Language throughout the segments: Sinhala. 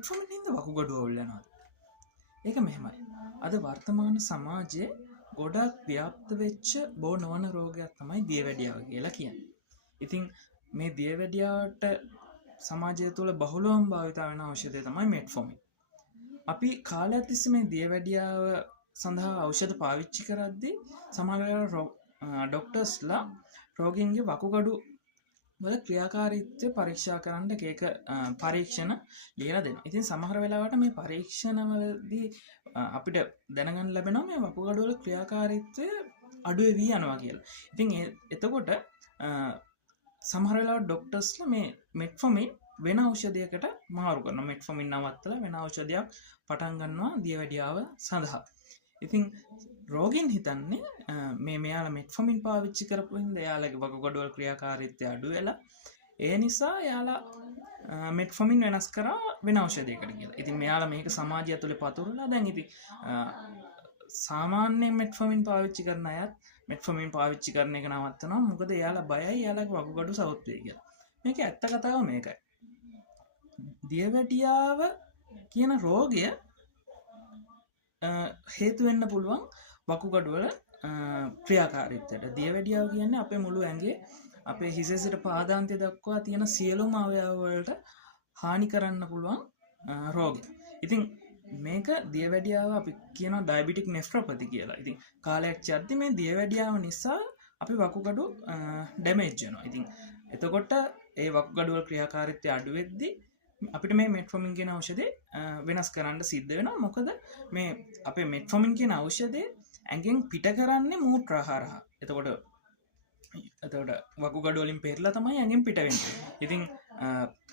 මෙට්ෆෝමින් හින්දා වකුගඩුව අවුල් වෙනවා. ඒක මෙහෙමයි. අද වර්තමාන සමාජයේ ගොඩක් ව්‍යාප්ත වෙච්ච බෝ නොවන රෝගයක් තමයි දියවැඩියාව කියලා කියන්නේ. ඉතින් මේ දියවැඩියාවට සමාජය තුළ බහුලවම භාවිත වෙන ඖෂධය තමයි මෙට්ෆෝමින්. අපි කාලයක් තිස්සේ මේ දියවැඩියාව සඳහා ඖෂධ පාවිච්චි කරද්දී සමහර වෙලාවට ඩොක්ටර්ස්ලා රෝගීන්ගේ වකුගඩු වල ක්‍රියාකාරීත්වය පරීක්ෂා කරන්න එක පරීක්ෂණ ලියලා දෙනවා. ඉතින් සමහර වෙලාවට මේ පරීක්ෂණවලදී අපිට දැනගන්න ලැබෙනවා මේ වකුගඩු වල ක්‍රියාකාරීත්වය අඩු වෙවි යනවා කියලා. ඉතින් එතකොට සමහර වෙලාවට ඩොක්ටර්ස්ලා මේ මෙට්ෆෝමින් වෙන ඖෂධයකට මාරු කරනවා. මෙට්ෆෝමින් නවත්තලා වෙන ඖෂධයක් පටන් ගන්නවා දියවැඩියාව සඳහා. ඉතින් රෝගීන් හිතන්නේ මේ මෙයාලා මෙට්ෆෝමින් පාවිච්චි කරපු හින්දා එයාලගේ වකුගඩු වල ක්‍රියාකාරීත්වය අඩු වෙලා ඒ නිසා එයාලා මෙට්ෆෝමින් වෙනස් කරා වෙන ඖෂධයකට කියලා. ඉතින් මෙයාලා මේක සමාජය තුළ පතුරලා දැන් ඉතින් සාමාන්‍ය මෙට්ෆෝමින් පාවිච්චි කරන අයත් මෙට්ෆෝමින් පාවිච්චි කරන එක නවත්තනවා. මොකද එයාලා බයයි එයාලගේ වකුගඩු සවුත් වෙයි කියලා. මේක ඇත්ත කතාව මේකයි. දියවැඩියාව කියන රෝගය හේතු වෙන්න පුළුවන් වකුගඩු වල ක්‍රියාකාරීත්වයට. දියවැඩියාව කියන්නේ අපේ මුළු ඇඟේ අපේ හිසේ සිට පාදාන්තය දක්වා තියෙන සියලුම අවයව වලට හානි කරන්න පුළුවන් රෝගයක්. ඉතින් මේක දියවැඩියාව අපි කියනවා ඩයබටික් නෙෆ්‍රොපති කියලා. ඉතින් කාලයක් යද්දි මේ දියවැඩියාව නිසා අපි වකුගඩු ඩැමේජ් වෙනවා. ඉතින් එතකොට ඒ වකුගඩු වල ක්‍රියාකාරීත්වය අඩු වෙද්දී අපිට මේ මෙට්ෆෝමින් කියන ඖෂධය වෙනස් කරන්න සිද්ධ වෙනවා. මොකද මේ අපේ මෙට්ෆෝමින් කියන ඖෂධය ඇඟෙන් පිට කරන්නේ මූත්‍රාහාරහා. එතකොට වකුගඩු වලින් පෙරලා තමයි ඇඟෙන් පිට වෙන්නේ. ඉතින්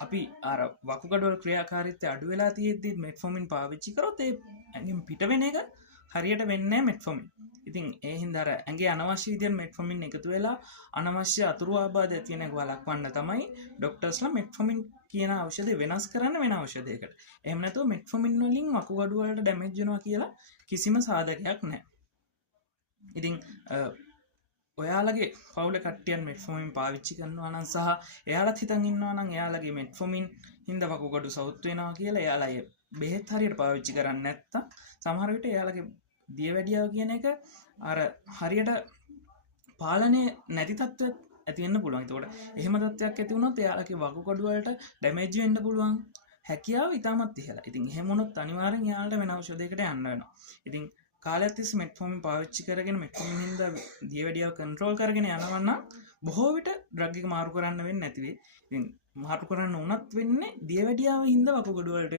අපි අර වකුගඩු වල ක්‍රියාකාරීත්වය අඩු වෙලා තියෙද්දි මෙට්ෆෝමින් පාවිච්චි කරොත් ඒ ඇඟෙන් පිට වෙන එක හරියට වෙන්නේ නැහැ මෙට්ෆෝමින්. ඉතින් ඒ හින්දා අර ඇඟේ අනවශ්‍ය විදිහට මෙට්ෆෝමින් එකතු වෙලා අනවශ්‍ය අතුරු ආබාධ ඇති වෙන එක වළක්වන්න තමයි ඩොක්ටර්ස්ලා මෙට්ෆෝමින් කියන ඖෂධය වෙනස් කරන්න වෙන ඖෂධයකට. එහෙම නැතුව මෙට්ෆෝමින් වලින් වකුගඩු වලට ඩැමේජ් වෙනවා කියලා කිසිම සාධකයක් නැහැ. ඉතින් ඔයාලගේ පවුලේ කට්ටියන් මෙට්ෆෝමින් පාවිච්චි කරනවා නම් සහ එයාලත් හිතන් ඉන්නවා නම් එයාලගේ මෙට්ෆෝමින් හින්දා වකුගඩු සවුත් වෙනවා කියලා එයාලා ඒ බෙහෙත් හරියට පාවිච්චි කරන්නේ නැත්තම් සමහර විට එයාලගේ දියවැඩියාව කියන එක අර හරියට පාලනය නැති තත්ත්වයක් ඇති වෙන්න පුළුවන්. ඒතකොට එහෙම තත්ත්වයක් ඇති වුණොත් එයාලගේ වකුගඩු වලට ඩැමේජ් වෙන්න පුළුවන් හැකියාව ඉතාමත් ඉහළයි. ඉතින් එහෙම වුණොත් අනිවාර්යෙන් එයාලට වෙන ඖෂධයකට යන්න වෙනවා. ඉතින් කාලයක් තිස්සේ මෙට්ෆෝමින් පාවිච්චි කරගෙන මෙට්ෆෝමින් හින්දා දියවැඩියාව කන්ට්‍රෝල් කරගෙන යනවා නම් බොහෝ විට ඩ්‍රග් එක මාරු කරන්න වෙන්නේ නැති වෙයි. ඉතින් මාරු කරන්න උනත් වෙන්නේ දියවැඩියාව හින්දා වකුගඩු වලට